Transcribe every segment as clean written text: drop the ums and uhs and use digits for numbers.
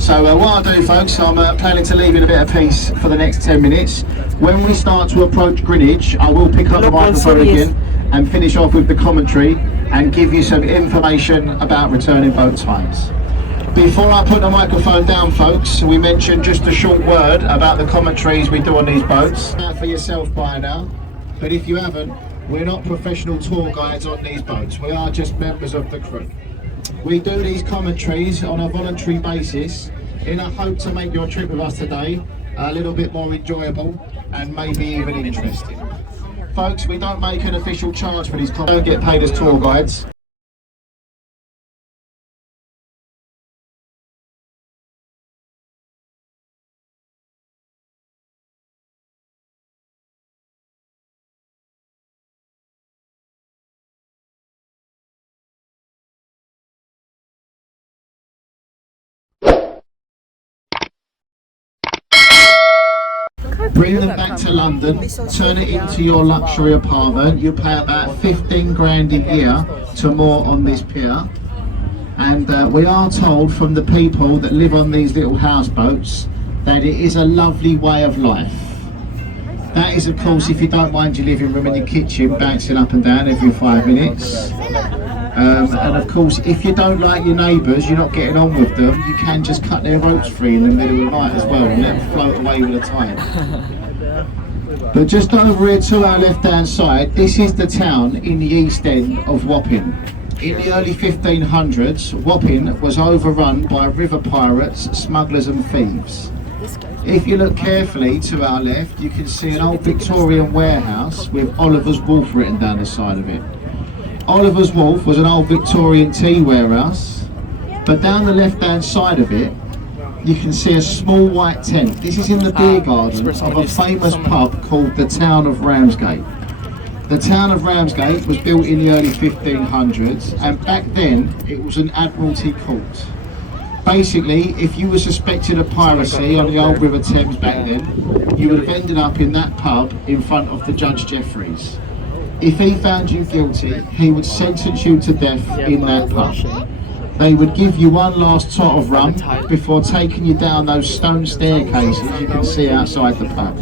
So what I'll do, folks, I'm planning to leave in a bit of peace for the next 10 minutes. When we start to approach Greenwich, I will pick up the microphone again and finish off with the commentary and give you some information about returning boat times. Before I put the microphone down, folks, we mentioned just a short word about the commentaries we do on these boats. For yourself by now, but if you haven't, we're not professional tour guides on these boats. We are just members of the crew. We do these commentaries on a voluntary basis in a hope to make your trip with us today a little bit more enjoyable and maybe even interesting. Folks, we don't make an official charge for these commentaries. We don't get paid as tour guides. Bring them back to London, turn it into your luxury apartment. You pay about 15 grand a year to moor on this pier. And we are told from the people that live on these little houseboats that it is a lovely way of life. That is, of course, if you don't mind your living room and your kitchen bouncing up and down every 5 minutes. And of course, if you don't like your neighbours, you're not getting on with them, you can just cut their ropes free in the middle of the night as well and let them float away with the tide. But just over here to our left hand side, this is the town in the east end of Wapping. In the early 1500s, Wapping was overrun by river pirates, smugglers and thieves. If you look carefully to our left, you can see an old Victorian warehouse with Oliver's Wharf written down the side of it. Oliver's Wharf was an old Victorian tea warehouse, but down the left hand side of it you can see a small white tent. This is in the beer garden of a famous pub called the Town of Ramsgate. The Town of Ramsgate was built in the early 1500s, and back then it was an Admiralty court. Basically, if you were suspected of piracy on the old River Thames back then, you would have ended up in that pub in front of the Judge Jeffreys. If he found you guilty, he would sentence you to death in that pub. They would give you one last tot of rum before taking you down those stone staircases you can see outside the pub.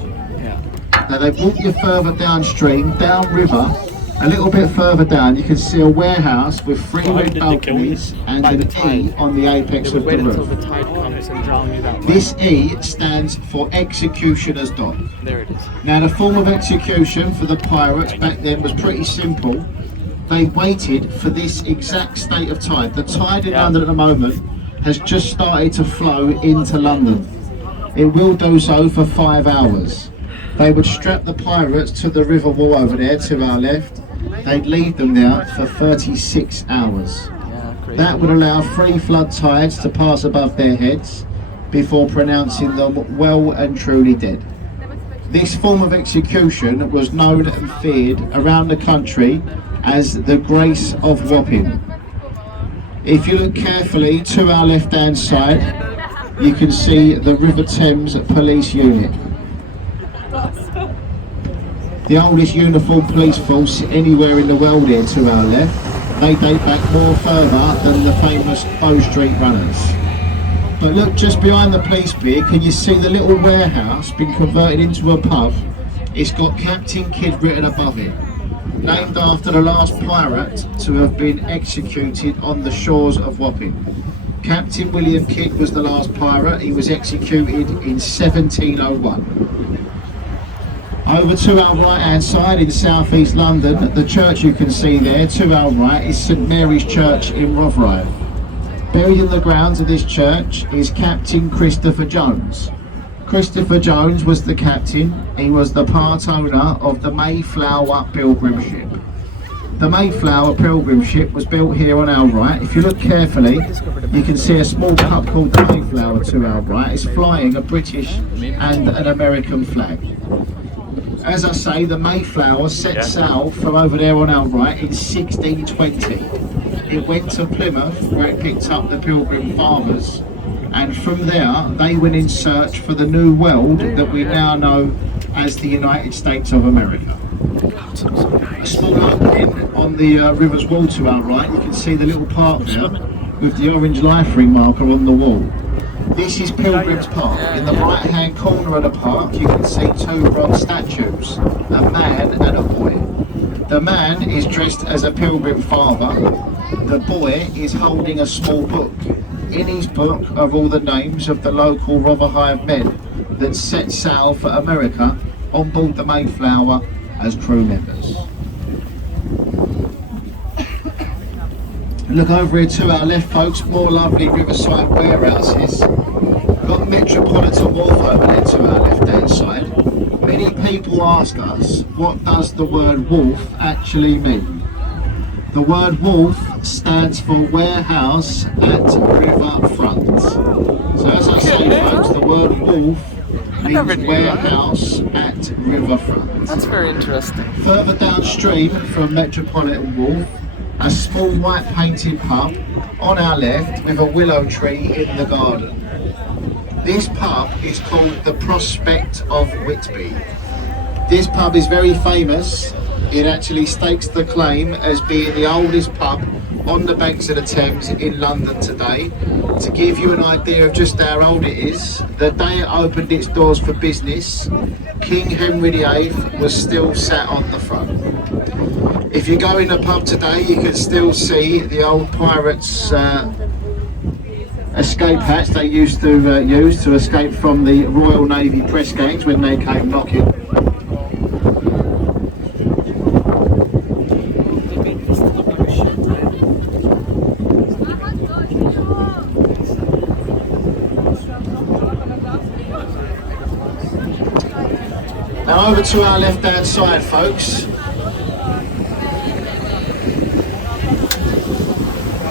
Now they brought you further downstream, downriver, a little bit further down, you can see a warehouse with 3 red balconies and an E on the apex of the roof. This E stands for Executioner's Dock. Now the form of execution for the pirates back then was pretty simple. They waited for this exact state of tide. The tide in London at the moment has just started to flow into London. It will do so for 5 hours. They would strap the pirates to the river wall over there to our left. They'd leave them there for 36 hours. That would allow 3 flood tides to pass above their heads before pronouncing them well and truly dead. This form of execution was known and feared around the country as the Grace of Wapping. If you look carefully to our left hand side, you can see the River Thames Police Unit. The oldest uniformed police force anywhere in the world here to our left. They date back more further than the famous Bow Street Runners. But look, just behind the police pier, can you see the little warehouse been converted into a pub? It's got Captain Kidd written above it, named after the last pirate to have been executed on the shores of Wapping. Captain William Kidd was the last pirate. He was executed in 1701. Over to our right hand side in south east London, the church you can see there to our right is St Mary's Church in Rotherhithe. Buried in the grounds of this church is Captain Christopher Jones. Christopher Jones was the captain. He was the part owner of the Mayflower Pilgrimship. The Mayflower Pilgrimship was built here on our right. If you look carefully, you can see a small pub called the Mayflower to our right. It's flying a British and an American flag. As I say, the Mayflower set sail from over there on our right in 1620. It went to Plymouth where it picked up the Pilgrim farmers, and from there they went in search for the new world that we now know as the United States of America. A small opening on the river's wall to our right, you can see the little park there with the orange life ring marker on the wall. This is Pilgrim's Park. In the right hand corner of the park you can see two bronze statues, a man and a boy. The man is dressed as a pilgrim father. The boy is holding a small book. In his book are all the names of the local Rotherhithe men that set sail for America on board the Mayflower as crew members. Look over here to our left, folks, more lovely riverside warehouses. Got Metropolitan Wharf over there to our left hand side. Many people ask us, what does the word wharf actually mean? The word wharf stands for warehouse at riverfront. So as I say, folks, the word wharf means warehouse at riverfront. That's very interesting. Further downstream from Metropolitan Wharf, a small white painted pub on our left with a willow tree in the garden. This pub is called the Prospect of Whitby. This pub is very famous. It actually stakes the claim as being the oldest pub on the banks of the Thames in London today. To give you an idea of just how old it is, the day it opened its doors for business, King Henry VIII was still sat on the front. If you go in the pub today, you can still see the old pirates' escape hats they used to use to escape from the Royal Navy press gangs when they came knocking. Now over to our left hand side, folks.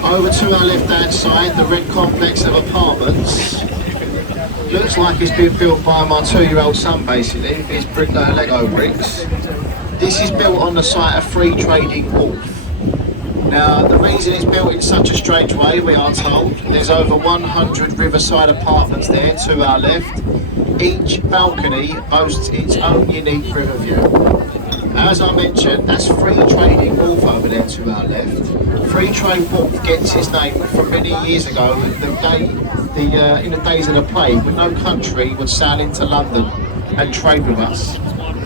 Over to our left hand side, the red complex of apartments. Looks like it's been built by my 2-year-old son basically, it's Lego bricks. This is built on the site of Free Trading Wharf. Now the reason it's built in such a strange way, we are told, there's over 100 riverside apartments there to our left. Each balcony boasts its own unique river view. As I mentioned, that's Free Trading Wharf over there to our left. Free Trade Wharf gets its name from many years ago, in the days of the plague, when no country would sail into London and trade with us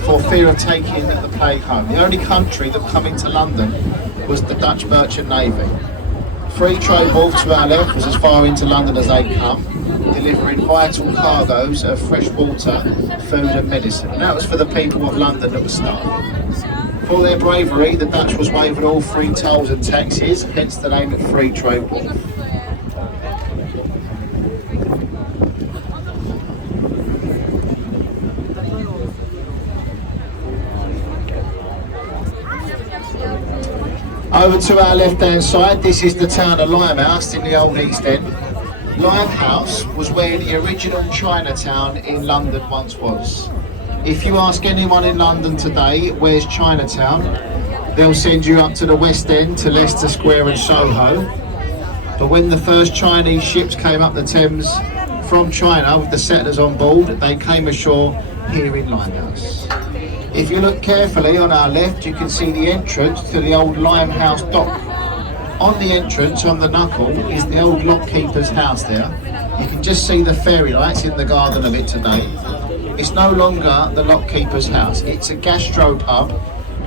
for fear of taking the plague home. The only country that come into London was the Dutch Merchant Navy. Free Trade Wharf to our left was as far into London as they come, delivering vital cargoes of fresh water, food and medicine. And that was for the people of London that were starving. For their bravery, the Dutch was waiving all free tolls and taxes, hence the name of Free Trade Wharf. Over to our left hand side, this is the town of Limehouse in the old East End. Limehouse was where the original Chinatown in London once was. If you ask anyone in London today, where's Chinatown? They'll send you up to the West End, to Leicester Square and Soho. But when the first Chinese ships came up the Thames from China with the settlers on board, they came ashore here in Limehouse. If you look carefully on our left, you can see the entrance to the old Limehouse dock. On the entrance, on the knuckle, is the old lockkeeper's house there. You can just see the fairy lights in the garden of it today. It's no longer the lockkeeper's house, it's a gastro pub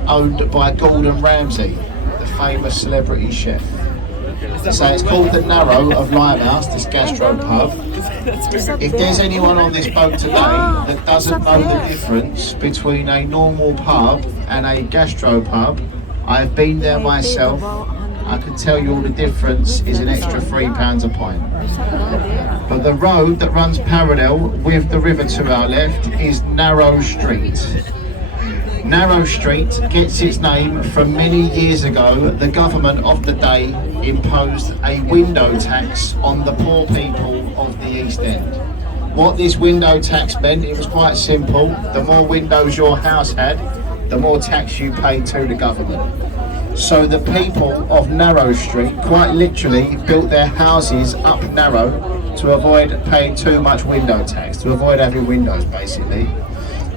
owned by Gordon Ramsay, the famous celebrity chef. So it's called the Narrow of Limehouse, this gastro pub. If there's anyone on this boat today that doesn't know the difference between a normal pub and a gastro pub, I've been there myself. I can tell you all the difference is an extra £3 a pint. But the road that runs parallel with the river to our left is Narrow Street. Narrow Street gets its name from many years ago. The government of the day imposed a window tax on the poor people of the East End. What this window tax meant, it was quite simple. The more windows your house had, the more tax you paid to the government. So the people of Narrow Street quite literally built their houses up narrow to avoid paying too much window tax, to avoid having windows basically.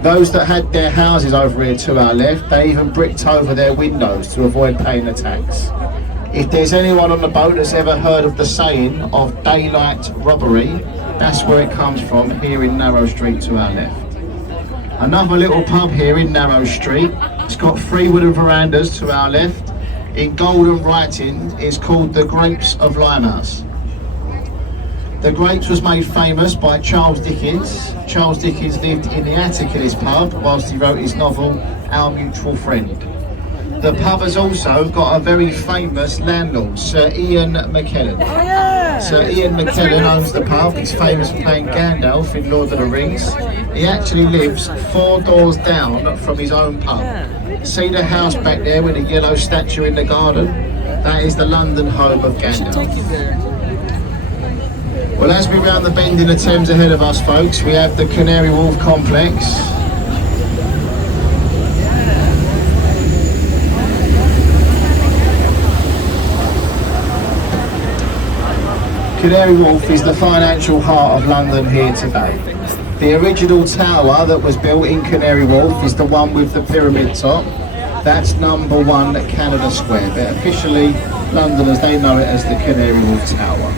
Those that had their houses over here to our left, they even bricked over their windows to avoid paying the tax. If there's anyone on the boat that's ever heard of the saying of daylight robbery, that's where it comes from, here in Narrow Street to our left. Another little pub here in Narrow Street. It's got 3 wooden verandas to our left. In golden writing, it's called the Grapes of Limehouse. The Grapes was made famous by Charles Dickens. Charles Dickens lived in the attic of this pub whilst he wrote his novel, Our Mutual Friend. The pub has also got a very famous landlord, Sir Ian McKellen. Oh, yeah. Sir Ian McKellen owns the pub. He's famous for playing Gandalf in Lord of the Rings. He actually lives 4 doors down from his own pub. See the house back there with the yellow statue in the garden? That is the London home of Gandalf. Take you there. Well, as we round the bend in the Thames ahead of us, folks, we have the Canary Wharf complex. Canary Wharf is the financial heart of London here today. The original tower that was built in Canary Wharf is the one with the pyramid top. That's number 1 at Canada Square, but officially Londoners, they know it as the Canary Wharf Tower.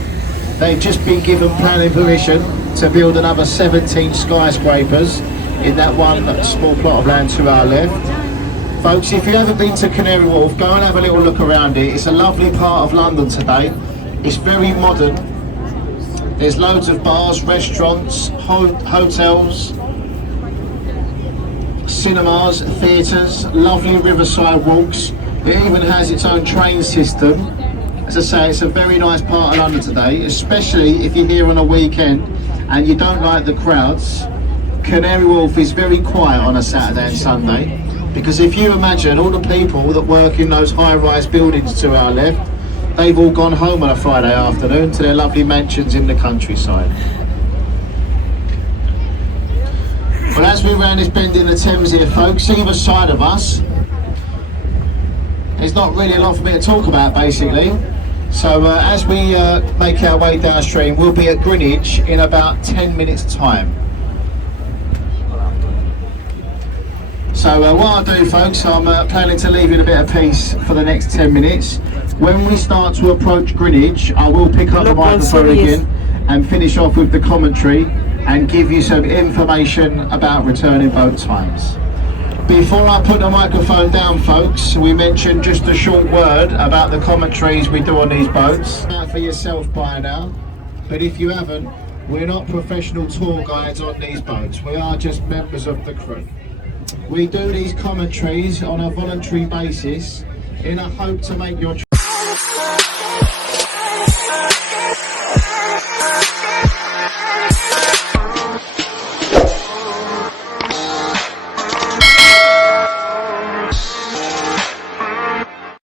They've just been given planning permission to build another 17 skyscrapers in that one small plot of land to our left. Folks, if you haven't been to Canary Wharf, go and have a little look around it. It's a lovely part of London today. It's very modern. There's loads of bars, restaurants, hotels, cinemas, theatres, lovely riverside walks. It even has its own train system. As I say, it's a very nice part of London today, especially if you're here on a weekend and you don't like the crowds. Canary Wharf is very quiet on a Saturday and Sunday, because if you imagine all the people that work in those high-rise buildings to our left, they've all gone home on a Friday afternoon to their lovely mansions in the countryside. Well, as we round this bend in the Thames here, folks, either side of us, there's not really a lot for me to talk about, basically. So as we make our way downstream, we'll be at Greenwich in about 10 minutes' time. So what I'll do, folks, I'm planning to leave you in a bit of peace for the next 10 minutes. When we start to approach Greenwich, I will pick up the microphone again and finish off with the commentary and give you some information about returning boat times. Before I put the microphone down, folks, we mentioned just a short word about the commentaries we do on these boats. Out for yourself by now, but if you haven't, we're not professional tour guides on these boats. We are just members of the crew. We do these commentaries on a voluntary basis in a hope to make your